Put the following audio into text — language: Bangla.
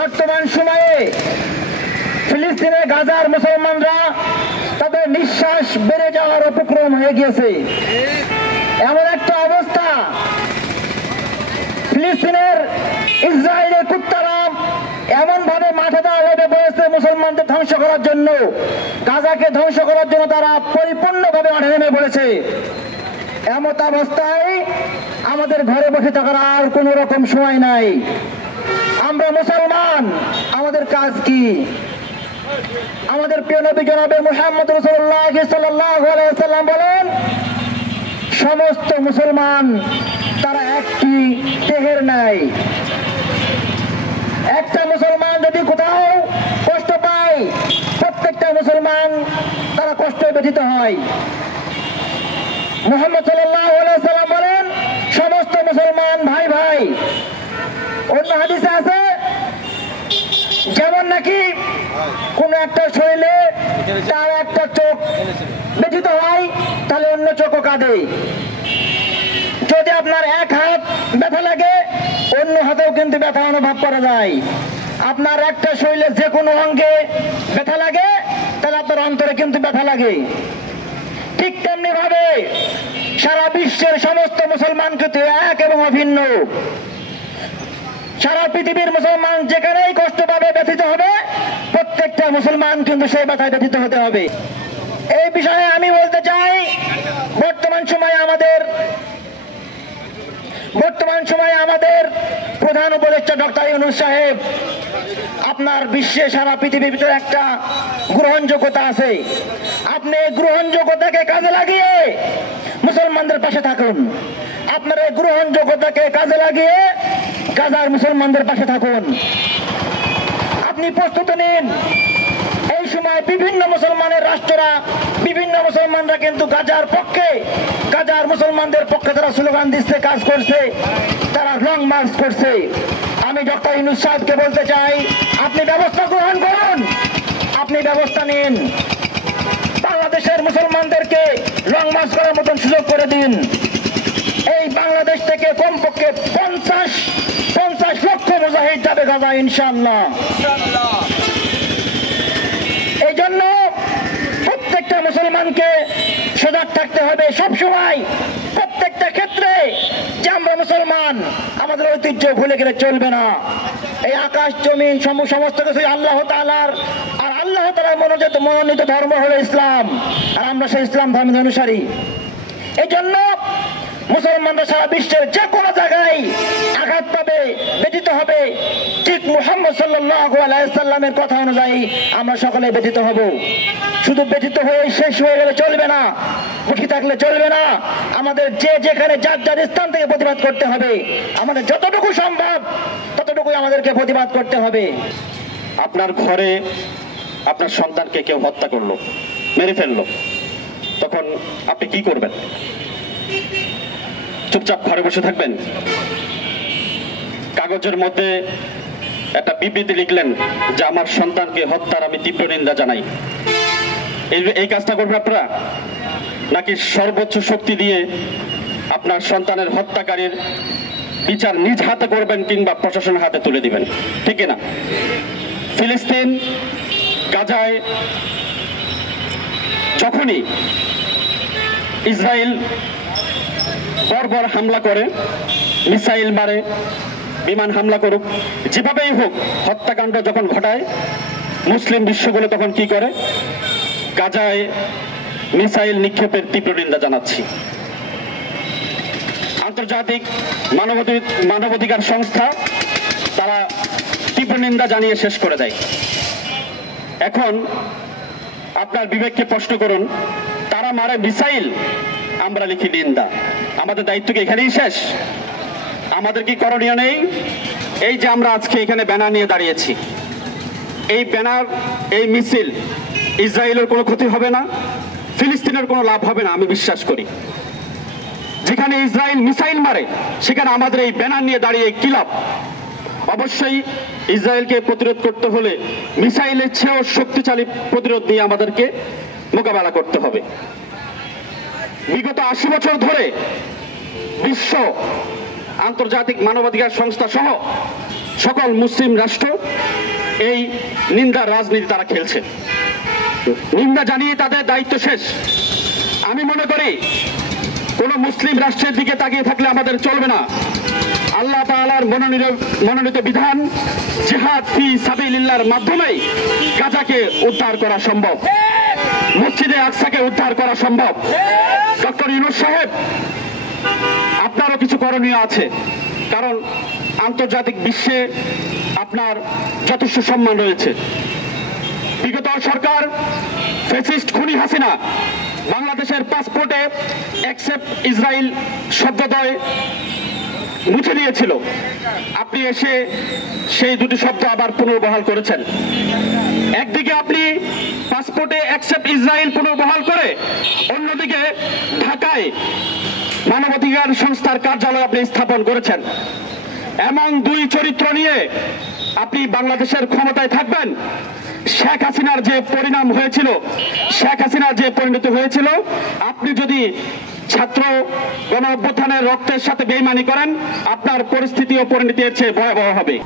বর্তমান সময়ে ফিলিস্তিনের গাজার মুসলমানরা তাদের নিঃশ্বাস বেড়ে যাওয়ার উপক্রম হয়ে গিয়েছে। এমন একটা অবস্থা, ফিলিস্তিনের ইসরায়েলের কুত্তারা এমন ভাবে মাঠে দাঁড়াতে বলেছে মুসলমানদের ধ্বংস করার জন্য, গাজাকে ধ্বংস করার জন্য তারা পরিপূর্ণভাবে মাঠে নেমে পড়েছে। এমত অবস্থায় আমাদের ঘরে বসে থাকার আর কোন রকম সময় নাই। আমরা মুসলমান, আমাদের কাজ কি? আমাদের প্রিয় নবী জনাবে মুহাম্মদ রাসূলুল্লাহ সাল্লাল্লাহু আলাইহি ওয়াসাল্লাম বলেন, সমস্ত মুসলমান তারা একটি দেহের নাই। একটা মুসলমান যদি কোথাও কষ্ট পায়, প্রত্যেকটা মুসলমান তারা কষ্টে ব্যথিত হয়। মুহাম্মদ সাল্লাল্লাহু আলাইহি ওয়াসাল্লাম বলেন, সমস্ত মুসলমান ভাই ভাই। অন্য হাদিসে আছে, যেমন নাকি কোন একটা শরীরে তার একটা চোখ ব্যথিত হয়, তাহলে অন্য চোখও কাঁদে। যদি আপনার এক হাত ব্যথা লাগে, অন্য হাতেও কিন্তু ব্যথা অনুভব করা যায়। আপনার একটা শরীরে যে কোনো অঙ্গে ব্যথা লাগে, তাহলে আপনার অন্তরে কিন্তু ব্যথা লাগে। ঠিক তেমনি ভাবে সারা বিশ্বের সমস্ত মুসলমান কিন্তু এক এবং অভিন্ন। সারা পৃথিবীর মুসলমান যেখানেই কষ্ট পাবে, ব্যথিত হবে, প্রত্যেকটা মুসলমান কিন্তু সেই ব্যথায় ব্যথিত হতে হবে। এই বিষয়ে আমি বলতে চাই, বর্তমান সময়ে আমাদের প্রধান উপদেষ্টা ডক্টর ইউনূস সাহেব, আপনার বিশ্বে সারা পৃথিবীর ভিতরে একটা গ্রহণযোগ্যতা আছে। আপনি গ্রহণযোগ্যতাকে কাজে লাগিয়ে মুসলমানদের পাশে থাকুন। আপনার এই গ্রহণযোগ্যতাকে কাজে লাগিয়ে গাজার মুসলমানদের পাশে থাকুন। আপনি প্রস্তুতি নিন। এই সময় বিভিন্ন মুসলমানের রাষ্ট্ররা, বিভিন্ন মুসলমানরা কিন্তু গাজার পক্ষে, গাজার মুসলমানদের পক্ষে তারা স্লোগান দিচ্ছে, কাজ করছে, তারা লং মার্চ করছে। আমি ডক্টর ইউনূস সাহেবকে বলতে চাই, আপনি ব্যবস্থা গ্রহণ করুন, আপনি ব্যবস্থা নিন। বাংলাদেশের মুসলমানদেরকে লং মার্চ করার মতন সুযোগ করে দিন। এই বাংলাদেশ থেকে কমপক্ষে 50 লক্ষ মুজাহিদ যাবে গাজা ইনশাআল্লাহ। এই জন্য প্রত্যেকটা মুসলমানকে সজাগ থাকতে হবে সবসময়, প্রত্যেকটা ক্ষেত্রে, যে আমরা মুসলমান, আমাদের ঐতিহ্য ভুলে গেলে চলবে না। এই আকাশ জমিন সমস্ত কিছু আল্লাহ তাআলার, আর আল্লাহ তাআলার মনোনীত ধর্ম হলো ইসলাম, আর আমরা সেই ইসলাম ধর্মের অনুসারী। এই জন্য মুসলমানরা সারা বিশ্বের যে কোনো জায়গায় আঘাত পাবে, ব্যথিত হবে, ঠিক মুহাম্মদ সাল্লাল্লাহু আলাইহি ওয়াসাল্লামের কথা অনুযায়ী আমরা সকলে ব্যথিত হব। শুধু ব্যথিত হয়ে শেষ হয়ে গেলে চলবে না, বসে থাকলে চলবে না। আমাদের যে যেখানে যার যার স্থান থেকে প্রতিবাদ করতে হবে। আমাদের যতটুকু সম্ভব ততটুকুই আমাদেরকে প্রতিবাদ করতে হবে। আপনার ঘরে আপনার সন্তানকে কেউ হত্যা করলো, মেরে ফেললো, তখন আপনি কি করবেন? চুপচাপ ঘরে বসে থাকবেন? কাগজের মধ্যে একটা বিবৃতি লিখলেন যে আমার সন্তানকে হত্যার আমি তীব্র নিন্দা জানাই, এই কাজটা করবেন আপনারা? নাকি সর্বোচ্চ শক্তি দিয়ে আপনার সন্তানের হত্যাকারীর বিচার নিজ হাতে করবেন, কিংবা প্রশাসনের হাতে তুলে দিবেন? ঠিক না? ফিলিস্তিন গাজায় যখনই ইসরায়েল বর্বর হামলা করে, মিসাইল মারে, বিমান হামলা করুক, যেভাবেই হোক হত্যাকাণ্ড যখন ঘটায়, মুসলিম বিশ্বগুলো তখন কি করে? গাজায় মিসাইল নিক্ষেপের তীব্র নিন্দা জানাচ্ছি। আন্তর্জাতিক মানবাধিকার সংস্থা তারা তীব্র নিন্দা জানিয়ে শেষ করে দেয়। এখন আপনার বিবেককে প্রশ্ন করুন, তারা মারে মিসাইল, আমরা লিখি নিন্দা। আমাদের দায়িত্ব কি এখানেই শেষ? আমাদের কি করণীয় নেই? এই যে আমরা আজকে এখানে ব্যানার নিয়ে দাঁড়িয়েছি, এই ব্যানার, এই মিছিল, ইসরায়েলের কোনো ক্ষতি হবে না, ফিলিস্তিনের কোনো লাভ হবে না আমি বিশ্বাস করি। যেখানে ইসরায়েল মিসাইল মারে সেখানে আমাদের এই ব্যানার নিয়ে দাঁড়িয়ে কি লাভ? অবশ্যই ইসরায়েলকে প্রতিরোধ করতে হলে মিসাইলের চেয়েও শক্তিশালী প্রতিরোধ দিয়ে আমাদেরকে মোকাবেলা করতে হবে। বিগত 80 বছর ধরে বিশ্ব, আন্তর্জাতিক মানবাধিকার সংস্থা সহ সকল মুসলিম রাষ্ট্র এই নিন্দার রাজনীতি তারা খেলছে। নিন্দা জানিয়ে তাদের দায়িত্ব শেষ। আমি মনে করি কোন মুসলিম রাষ্ট্রের দিকে তাকিয়ে থাকলে আমাদের চলবে না। আল্লাহ তাআলার মনোনীত বিধান জিহাদ ফি সাবিলিল্লাহর মাধ্যমেই গাজাকে উদ্ধার করা সম্ভব, মসজিদে আকসাকে উদ্ধার করা সম্ভব। ডক্টর ইউনূস সাহেব, আপনারও কিছু করণীয় আছে, কারণ আন্তর্জাতিক বিশ্বে আপনার যথেষ্ট সম্মান রয়েছে। বিগত সরকার ফ্যাসিস্ট খুনি হাসিনা বাংলাদেশের পাসপোর্টে অ্যাকসেপ্ট ইসরায়েল শব্দদ্বয় মুছে দিয়েছিল। আপনি এসে সেই দুটি শব্দ আবার পুনর্বহাল করেছেন। একদিকে আপনি পাসপোর্টে অ্যাকসেপ্ট ইসরায়েল পুনর্বহাল করে অন্যদিকে ঢাকায় মানবাধিকার সংস্থার কার্যালয় আপনি স্থাপন করেছেন। এমন দুই চরিত্র নিয়ে আপনি বাংলাদেশের ক্ষমতায় থাকবেন। শেখ হাসিনার যে পরিণাম হয়েছিল, শেখ হাসিনার যে পরিণতি হয়েছিল, আপনি যদি ছাত্র গণ অভ্যুত্থানের রক্তের সাথে বেইমানি করেন, আপনার পরিস্থিতি ও পরিণতি এর চেয়ে ভয়াবহ হবে।